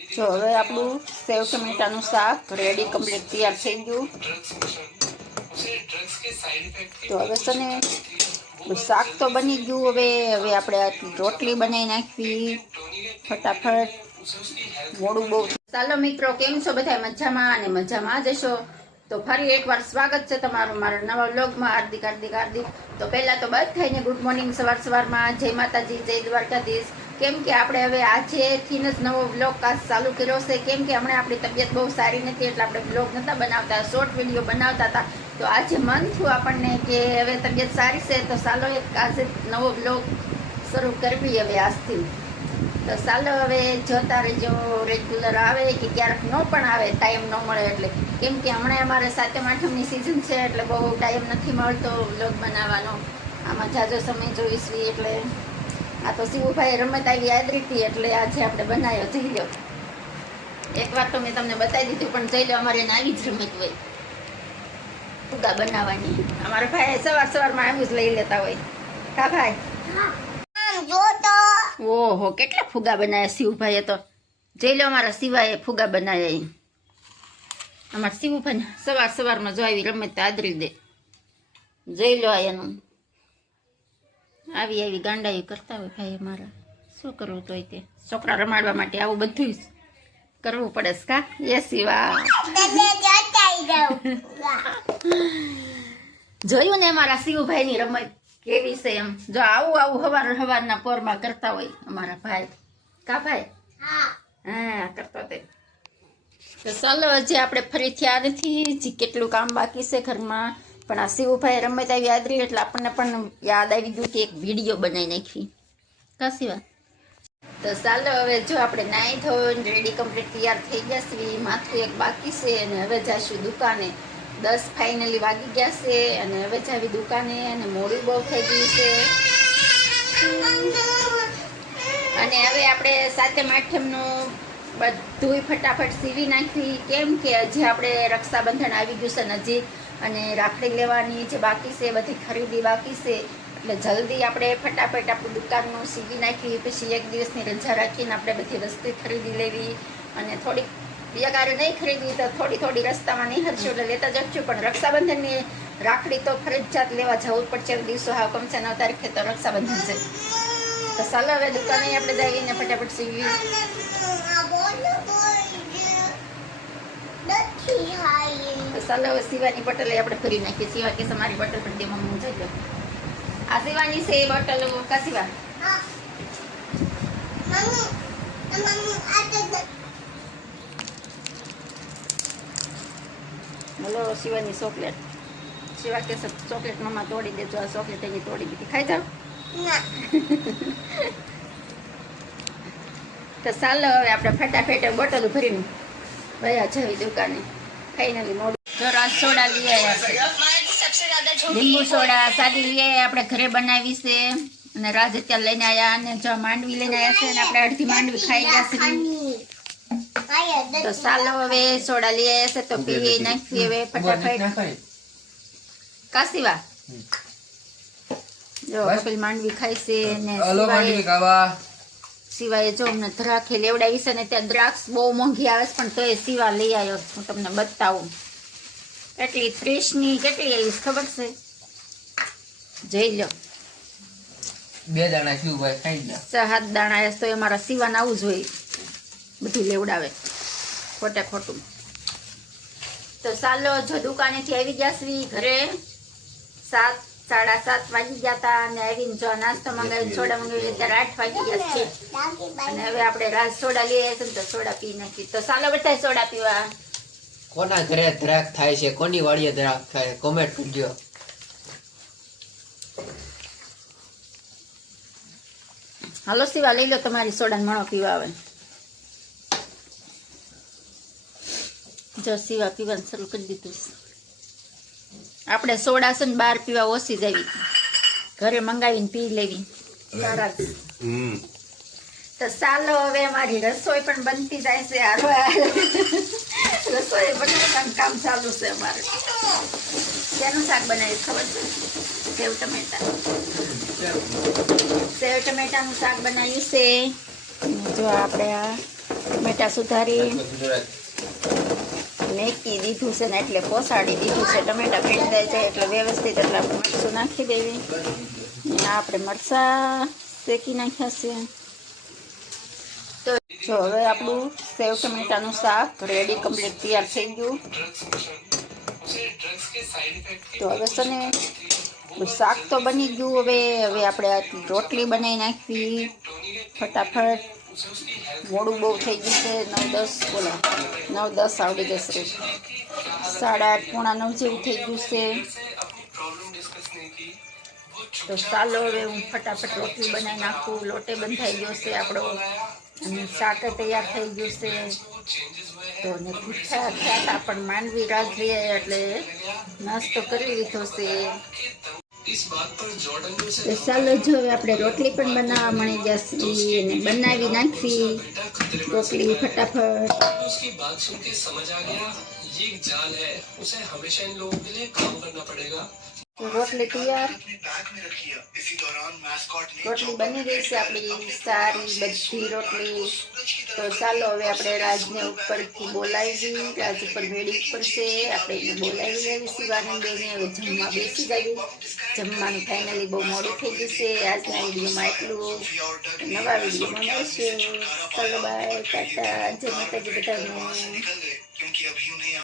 જો હવે આપણું સેવ ટમેટાનું શાક રેડી કમ્પ્લીટ તૈયાર થઈ ગયું. તો હવે છે ને શાક તો બની ગયું. હવે આપણે રોટલી બનાવી નાખવી ફટાફટ. મોડું બહુ. ચાલો મિત્રો, કેમ છો બધા? મજામાં અને મજામાં જશો. તો ફરી એકવાર સ્વાગત છે તમારું મારા નવા વ્લોગમાં. હાર્દિક હાર્દિક હાર્દિક. તો પહેલા તો બધાને ગુડ મોર્નિંગ. સવારમાં જય માતાજી, જય દ્વારકાધીશ. કેમ કે આપણે હવે આજેથી જ નવો વ્લોગ ચાલુ કર્યો છે. કેમ કે હમણાં આપણી તબિયત બહુ સારી નથી, એટલે આપણે વ્લોગ નહોતા બનાવતા, શોર્ટ વિડીયો બનાવતા હતા. તો આજે મન થયું આપણને કે હવે તબિયત સારી છે, તો ચાલો એક આજે નવો વ્લોગ શરૂ કરવી હવે આજથી. તો ચાલો હવે જોતા રહેજો. રેગ્યુલર આવે કે ક્યારેક ન પણ આવે, ટાઈમ ન મળે એટલે. કેમ કે હમણાં અમારે 7મ 8મની સિઝન છે, એટલે બહુ ટાઈમ નથી મળતો વ્લોગ બનાવવાનો. આમાં જાજો સમય જોઈશવી એટલે. આ તો શિવુભાઈ રમત આવી યાદ હતી, એટલે આજે આપણે બનાવ્યો. જઈ લો, એકવાર તો મેં તમને બતાવી દીધું, પણ જઈ લો અમારે આવી જ રમત હોય ફુગા બનાવવાની. અમારા ભાઈ સવારમાં આવું જ લઈ લેતા હોય. કા ભાઈ? ઓહો, કેટલા ફુગા બનાવ્યા શિવભાઈએ તો. જઈ લો, અમારા શિવાએ ફુગા બનાવ્યા. અમારા શિવુભાઈ સવારમાં જો આવી રમત આદરી દે. જઈ લો એનું આવી ગાંડાઈ કરતા હોય ભાઈ અમારા. શું કરવું તો તે છોકરા રમાડવા માટે આવું બધું જ કરવું પડે છે. કા એ શિવા જોયું ને અમારા શિવભાઈ ની રમત કેવી છે એમ. જો આવું હવારના પોરમાં કરતા હોય અમારા ભાઈ. કા ભાઈ? હા, કરતો તે. તો ચાલો, હજી આપણે ફરી થયા નથી. કેટલું કામ બાકી છે ઘરમાં. પણ આ શિવુભાઈ રમત આવી યાદરી, એટલે આપણને પણ યાદ આવી ગયું કે એક વિડીયો બનાવી નાખવી. કા શિવા? તો ચાલો, હવે જો આપણે નાહી ધોઈને રેડી કમ્પ્લીટ તૈયાર થઈ ગયા છે. માથું એક બાકી છે, અને હવે જઈશું દુકાને. 10 ફાઇનલી વાગી ગયા છે, અને હવે જાવી દુકાને. અને મોડું બહુ થઈ ગયું છે. અને હવે આપણે 7મ 8મનું બધું ફટાફટ સીવી નાખવી. કેમ કે હજી આપણે રક્ષાબંધન આવી ગયું છે નજીક, અને રાખડી લેવાની જે બાકી છે, બધી ખરીદી બાકી છે. એટલે જલ્દી આપણે ફટાફટ આપણું દુકાનનું સીવી નાખી. પછી 1 દિવસની રજા રાખીને આપણે બધી વસ્તુ ખરીદી લેવી. અને થોડીક યગારે નહીં ખરીદવી તો થોડી રસ્તામાં નહીં હરશું એટલે લેતા જશું. પણ રક્ષાબંધનની રાખડી તો ફરજિયાત લેવા જવું પડશે. દિવસો હા કમસે 9 તારીખે તો રક્ષાબંધન છે. તો ચાલો હવે દુકાને આપણે જઈને ફટાફટ સીવી. ચાલો હવે સીવાની બોટલ આપણે ફરી નાખીએ. સીવા કે તમારી બોટલ પણ દે મમ્મી જઈ લો. આ સીવાની છે એ બોટલ. કા સીવા? બોલો, શિવાની ચોકલેટ. શિવા કે ચોકલેટ મમ્મા તોડી દેજો. આ ચોકલેટ એની તોડી દીધી. ખાઈ જાવ. તો ચાલો હવે આપણે ફટાફટ બોટલ ભરીને વયા જવી દુકાને. ફાઇનલી મોડું. જો રાજ સોડા લઈ આવ્યા. લીંબુ સોડા સાદી લઈ આવ્યા. આપણે ઘરે બનાવી છે. અને રાજ અત્યારે લઈને આવ્યા. અને જો માંડવી લઈને આવ્યા છે, અને આપણે અડધી માંડવી ખાઈ ગયા છે. તો ચાલો હવે સોડા લઈ આવ્યા છે, તો પી નાખી હવે ફટાફટ. કાશીવા જો પેલી માંડવી ખાઈ છે. ને સિવાય જો અમને દ્રાક્ષ લેવડાવી છે, ને ત્યાં દ્રાક્ષ બહુ મોંઘી આવે છે, પણ તો એ સિવા લઈ આવ્યો. હું તમને બતાવું. કેટલી 30ની કેટલી આવી ખબર છે? જઈ લો. 2 દાણા શિવભાઈ ખાઈ ગયા. 7 દાણા આવ્યા તો અમારા સિવાને આવું જોઈએ, બધું લેવડાવે ખોટું. તો ચાલો, જો દુકાનેથી આવી ગયા છીએ ઘરે. 7:30 વાગી ગયા હતા. અને આવીને જો નાસ્તો મંગાવી, સોડા મંગાવી, અત્યારે 8 વાગી ગયા છે. અને હવે આપણે રાજ સોડા લઈ આવ્યા છે, તો સોડા પી નાખી. તો ચાલો બધા સોડા પીવા. કોના ઘરે દ્રાક્ષ થાય છે, કોની વાડીએ દ્રાક્ષ થાય, કોમેન્ટ કરજો. હાલો સિવા, લઈ લો તમારી સોડાને મણો પીવા આવે. જો સિવા પીવાનું શરૂ કરી દીધું. આપણે સોડા છે ને બહાર પીવા ઓછી જ આવી, ઘરે મંગાવીને પી લેવી. સારા. તો ચાલો હવે અમારી રસોઈ પણ બનતી જાય છે. રસોઈ બનાવવાનું કામ ચાલુ છે અમારે. શેનું શાક બનાવ્યું ખબર છે? સેવ ટમેટાનું શાક બનાવ્યું છે. જો આપણે આ ટમેટા સુધારી મેકી દીધું છે ને એટલે પોસાડી દીધું છે. ટમેટા પીંડાઈ જાય એટલે વ્યવસ્થિત એટલે આપણે મરચું નાખી દેવી. ને આપણે મરચાં શેકી નાખ્યા છે. તો જો હવે આપણું સેવ ટમેટાનું શાક રેડી કમ્પ્લીટ તૈયાર થઈ ગયું. તો હવે છે ને શાક તો બની ગયું. હવે આપણે રોટલી બનાવી નાખવી ફટાફટ. મોડું બહુ થઈ ગયું છે. 9-10 બોલો 9-10 આવડી જશે. 8:30 પોણા 9 જેવું થઈ ગયું છે. તો ચાલો હવે હું ફટાફટ રોટલી બનાવી નાખું. લોટે બંધાઈ ગયો છે આપણો અને શાકે તૈયાર થઈ ગયું છે. તો ને ભૂખ્યા થયા હતા પણ માંડવી રાજવીએ એટલે નાસ્તો કરી લીધો છે. તો ચાલો જો હવે આપણે રોટલી પણ બનાવવા મળી જશે અને બનાવી નાખવી રોટલી ફટાફટ. તો રોટલી તૈયાર. રોટલી બની ગઈ છે આપણી સારી બધી રોટલી. તો ચાલો હવે આપણે રાજને ઉપરથી બોલાવી. રાજ ઉપર મેળી ઉપર છે આપણે એને બોલાવી આવી શિવાનંદને. હવે જમવા બેસી જઈએ. જમવાનું ફાઇનલી બહુ મોડું થઈ ગયું છે. આજના વિડીયોમાં એટલું. નવા વિડીયોમાં મળશું. ચાલો બાય ટાટા. જય માતાજી બધાને.